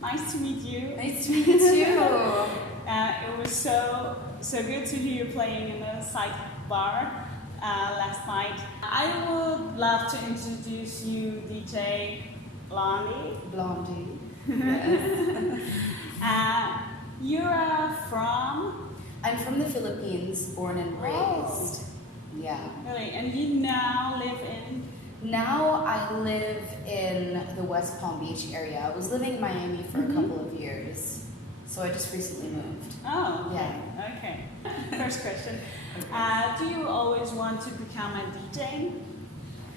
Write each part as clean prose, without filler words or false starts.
Nice to meet you. Nice to meet you too. It was so good to hear you playing in the side bar last night. I would love to introduce you, DJ Blondie. Blondie. Yes. You're from? I'm from the Philippines, born and raised. Oh. Yeah. Really? And you now live in? Now I live in the West Palm Beach area. I was living in Miami for a couple of years, so I just recently moved. Oh, yeah. Okay. First question. Do you always want to become a DJ?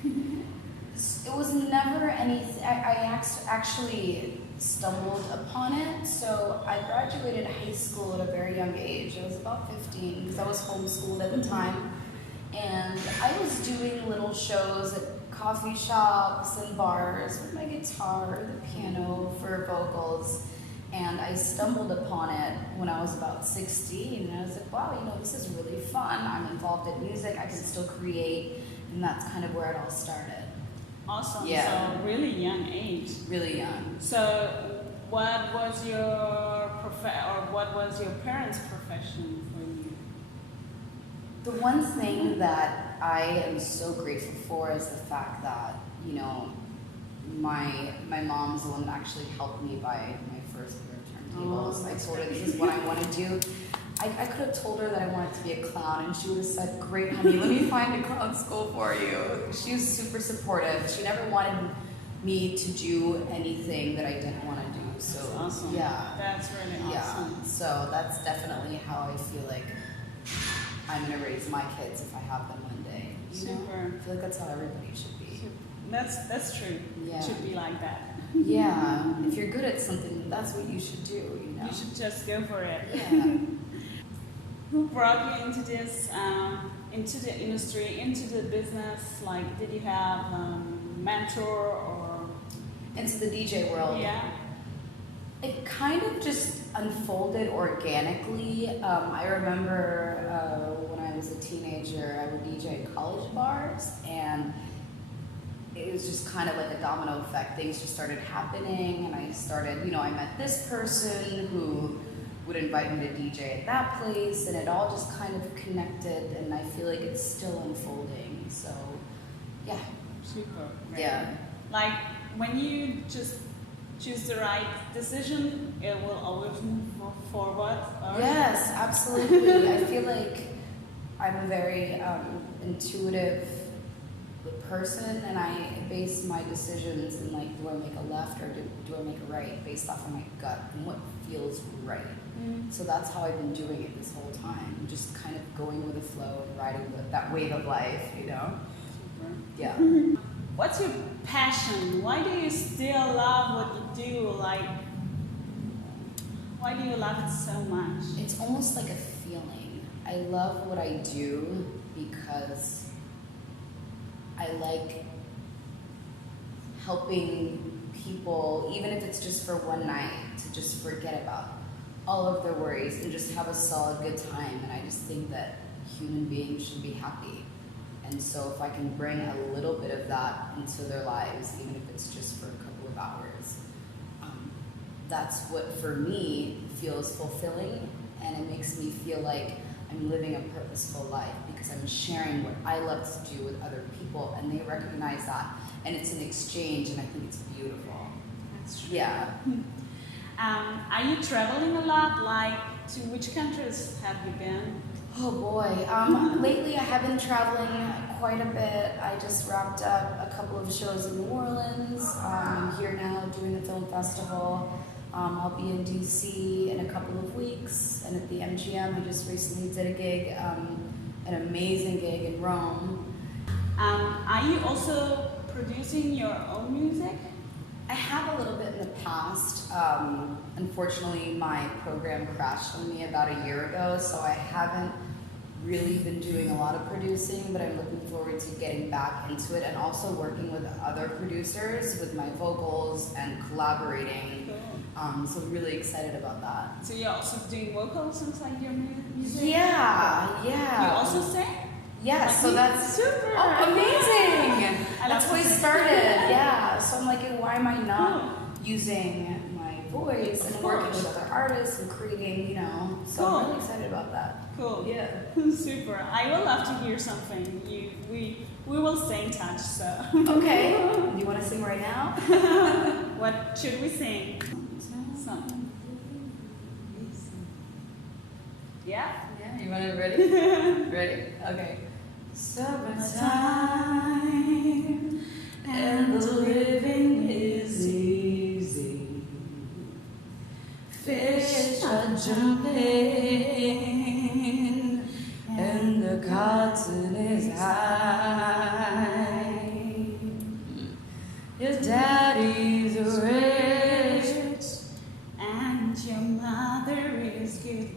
It was never anything. I actually stumbled upon it. So I graduated high school at a very young age. I was about 15 because I was homeschooled at the time. And I was doing little shows at coffee shops and bars with my guitar, the piano for vocals. And I stumbled upon it when I was about 16. And I was like, wow, you know, this is really fun. I'm involved in music. I can still create. And that's kind of where it all started. Awesome. Yeah. So really young age. Really young. So what was your parents' profession for you? The one thing that I am so grateful for is the fact that, you know, my mom's the one that actually helped me buy my first pair of turntables. I told her this is what I want to do. I could have told her that I wanted to be a clown, and she would have said, great, honey, let me find a clown school for you. She was super supportive. She never wanted me to do anything that I didn't want to do. So, that's awesome. Yeah. That's really awesome. Yeah. So that's definitely how I feel like I'm going to raise my kids if I have them one day. You know? I feel like that's how everybody should be. That's true. Yeah. It should be like that. Yeah. If you're good at something, that's what you should do, you know? You should just go for it. Yeah. Who brought you into this, into the industry, into the business? Like, did you have a mentor or? Into the DJ world. Yeah. It kind of just unfolded organically. I remember when I was a teenager, I would DJ at college bars, and it was just kind of like a domino effect. Things just started happening, and I started, you know, I met this person who would invite me to DJ at that place, and it all just kind of connected, and I feel like it's still unfolding. So, yeah. Super. Right? Yeah. Like, when you just choose the right decision, it will always move forward. Or? Yes, absolutely. I feel like I'm a very intuitive person, and I base my decisions in, like, do I make a left or do I make a right based off of my gut and what feels right. So that's how I've been doing it this whole time, just kind of going with the flow and riding that wave of life, you know? Super. Yeah. What's your passion? Why do you still love what you do? Like, why do you love it so much? It's almost like a feeling. I love what I do because I like helping people, even if it's just for one night, to just forget about all of their worries and just have a solid good time. And I just think that human beings should be happy. And so if I can bring a little bit of that into their lives, even if it's just for a couple of hours, that's what for me feels fulfilling, and it makes me feel like I'm living a purposeful life because I'm sharing what I love to do with other people, and they recognize that, and it's an exchange, and I think it's beautiful. That's true. Yeah. Are you traveling a lot? Like, to which countries have you been? Oh boy, lately I have been traveling quite a bit. I just wrapped up a couple of shows in New Orleans. I'm here now doing the film festival. I'll be in DC in a couple of weeks, and at the MGM I just recently did a gig, an amazing gig in Rome. Are you also producing your own music? I have a little bit in the past. Unfortunately, my program crashed on me about a year ago, so I haven't really been doing a lot of producing, but I'm looking forward to getting back into it and also working with other producers with my vocals and collaborating. Cool. So really excited about that. So you're also doing vocals inside your music? Yeah, yeah. You also sing? Yeah, Like so me? that's Super. amazing. I That's love how I to sing. started. Yeah, so I'm like, why am I not using my voice voice and working with other artists and creating, you know. So I'm really excited about that. Cool. Yeah. Super. I would love to hear something. We will stay in touch. So. Okay. Do you want to sing right now? What should we sing? Something. Yeah. Yeah. You want it ready? Ready? Okay. Summertime and the living is easy. Fish are jumping and the cotton is high. Your daddy's rich and your mother is good.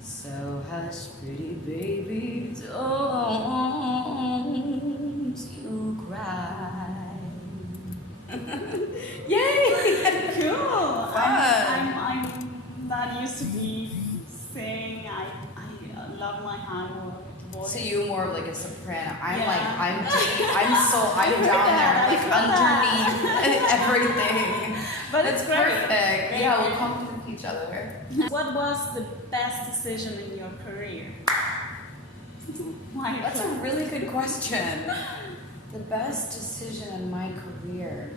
So hush, pretty baby, don't you cry. Yay! Cool. Fun. I'm not used to be sing. I love my high voice. So you more of like a soprano. I'm Yeah. like, I'm down there, like underneath everything. But It's it's great. perfect. Great. Yeah, we'll compliment each other. What was the best decision in your career? Why? That's a really good question. The best decision in my career.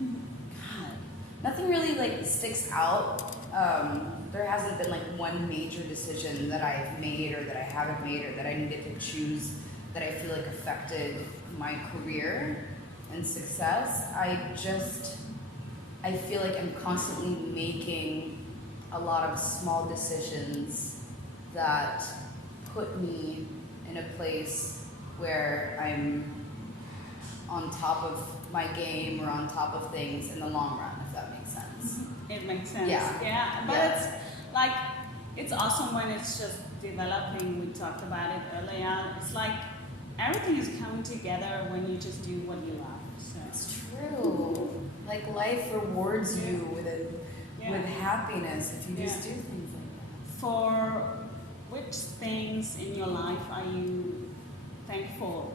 God, nothing really like sticks out. There hasn't been like one major decision that I've made or that I haven't made or that I needed to choose that I feel like affected my career and success. I feel like I'm constantly making a lot of small decisions that put me in a place where I'm on top of my game or on top of things in the long run, if that makes sense. It makes sense. Yeah. But Yeah. it's like, it's awesome when it's just developing. We talked about it earlier. It's like everything is coming together when you just do what you love. So. It's true. Like life rewards you with happiness if you just do things like that. For which things in your life are you thankful?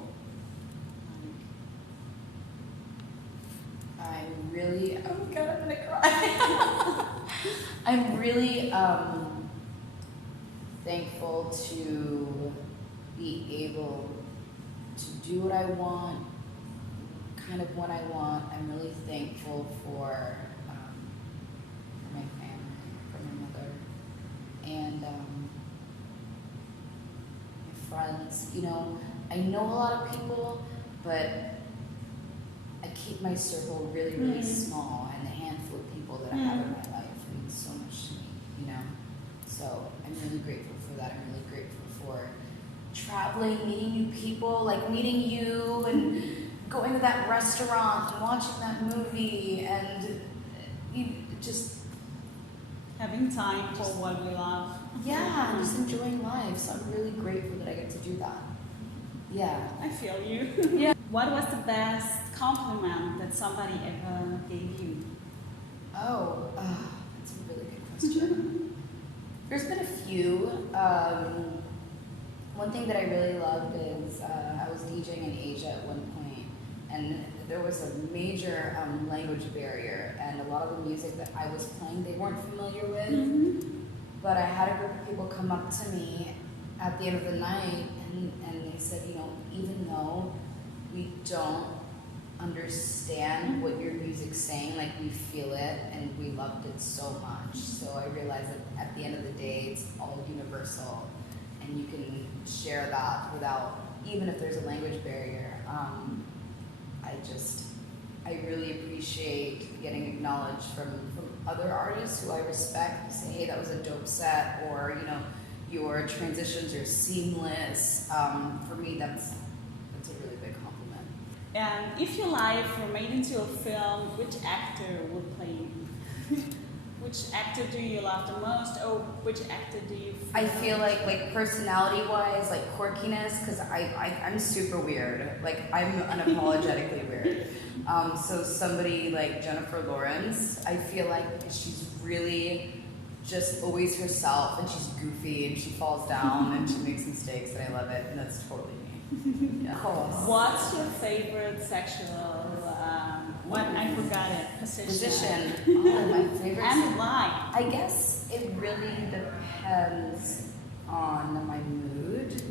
I'm really, oh my god, I'm gonna cry. I'm really thankful to be able to do what I want, kind of when I want. I'm really thankful for my family, for my mother, and my friends. You know, I know a lot of people, but I keep my circle really, really small, and the handful of people that I have in my life means so much to me, you know? So I'm really grateful for that. I'm really grateful for traveling, meeting new people, like meeting you and going to that restaurant and watching that movie and just Having time for what we love. yeah, just enjoying life. So I'm really grateful that I get to do that. Yeah. I feel you. Yeah. What was the best compliment that somebody ever gave you? Oh, that's a really good question. There's been a few. One thing that I really loved is I was DJing in Asia at one point, and there was a major language barrier, and a lot of the music that I was playing they weren't familiar with. But I had a group of people come up to me at the end of the night, and they said, you know, even though we don't understand what your music's saying, like we feel it and we loved it so much. So I realized that at the end of the day, it's all universal, and you can share that without, even if there's a language barrier. I really appreciate getting acknowledged from other artists who I respect, say, hey, that was a dope set, or, you know, your transitions are seamless. For me, that's a really big compliment. And if your life were made into a film, which actor would play you? Which actor do you love the most, or which actor do you feel? I feel like personality-wise, like quirkiness, because I'm super weird. Like, I'm unapologetically weird. So somebody like Jennifer Lawrence, I feel like she's really just always herself, and she's goofy, and she falls down, and she makes mistakes, and I love it, and that's totally me. Yeah. What's your favorite sexual got it. Position. Oh, my favorite. And why? I guess it really depends on my mood.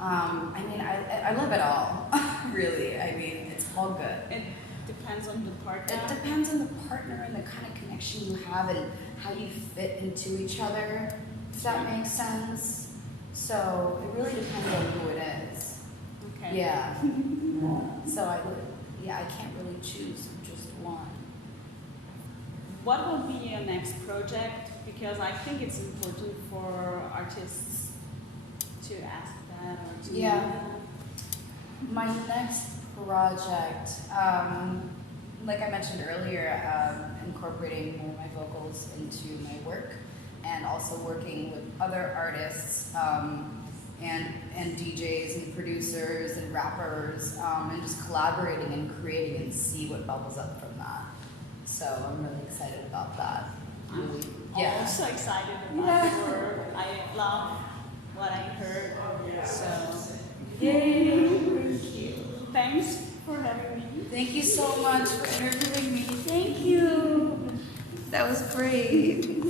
I mean, I love it all, really. I mean, it's all good. It depends on the partner. It depends on the partner and the kind of connection you have and how you fit into each other, if that makes sense. So it really depends on who it is. Okay. Yeah. So I can't really choose just one. What will be your next project? Because I think it's important for artists to ask that or to Yeah. know that. My next project, like I mentioned earlier, incorporating more of my vocals into my work and also working with other artists and DJs and producers and rappers and just collaborating and creating and see what bubbles up from that. So I'm really excited about that. Really, I'm also excited about your work. I love what I heard. So, yay! Thank you. Thanks for having me. Thank you so much for interviewing me. Thank you. That was great.